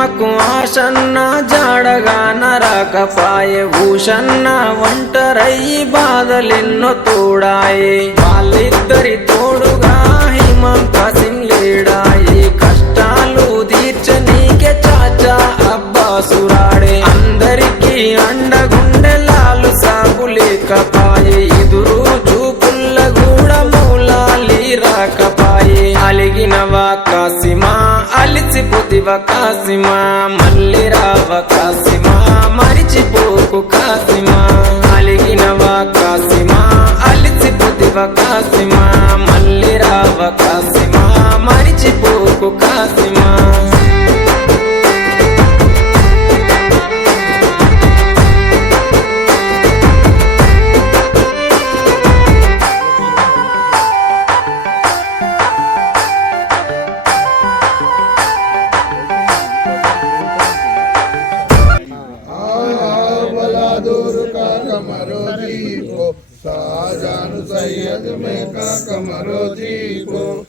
అమ్మకు ఆశన్న జాడగా నరకపాయే భూషన్న ఒంటరయ్యి బాధలెన్నో తోడాయే వాళ్ళిద్దరి తోడుగా హిమం కాసిం లేడాయే కష్టాలు తీర్చనీకే చాచా అబ్బాసురాడే అందరికీ అండగుండె లాలు సాగు లేకపాయే ఎదురు చూపుల్ల కూడా మూలాలి రాకపాయే అలిగినవా కాసిమా అలిసిపోతివ కాసిమా మళ్ళీ రావ కాసిమా మరిచిపోకు కాసిమా అలిగినవా కాసిమా అలిసిపోతివ కాసిమా మళ్ళీ రావ కాసిమా మరిచిపోకు కాసిమా शाहजहान सैयद में का कमरो जी को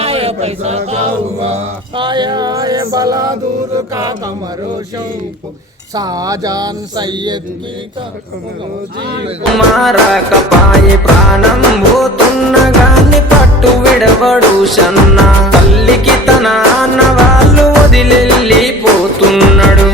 आया पैसा का हुआ आया बला दूर का कमरो शौक शाहजहान सैयद की का कमरो जी मारा कपाये ప్రాణం పోతున్న గాని పట్టు విడవడు సన్న తల్లికి తన అన్న వాళ్ళు వదిలెళ్ళిపోతున్నాడు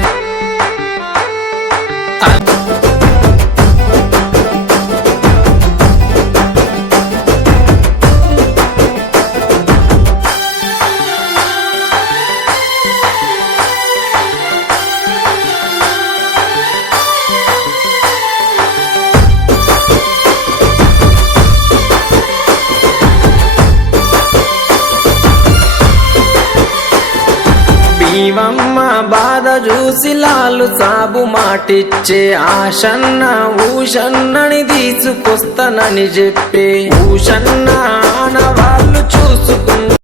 భీమమ్మ బాధ చూసి లాలు సాబు మాటిచ్చే ఆశన్న ఊషన్నని తీసుకొస్తానని చెప్పే ఊషన్న ఆనవాళ్ళు చూసుకుంటూ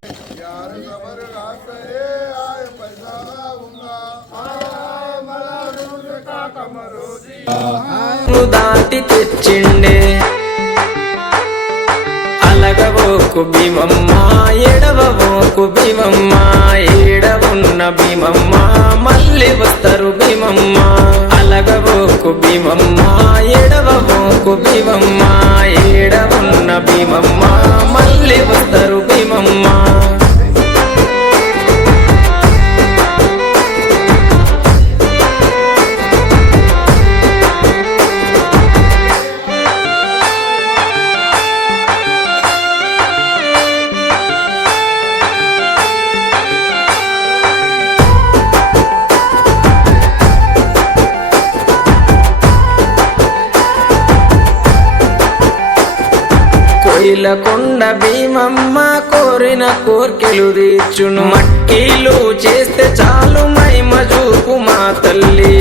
దాటి తెచ్చిండే అలగవోకు భీమమ్మ ఎడవవోకు భీమమ్మ ఏడవున్న భీమమ్మ మళ్ళీ వస్తారు భీమమ్మ అలగవోకు భీమమ్మ ఎడవవోకు భీమమ్మ ఏడవున్న భీమమ్మ మళ్ళీ వస్తారు భీమమ్మ కొండ భీమమ్మ కోరిన కోర్కెలు తీర్చును మట్టిలు చేస్తే చాలు మైమ చూపు మా తల్లి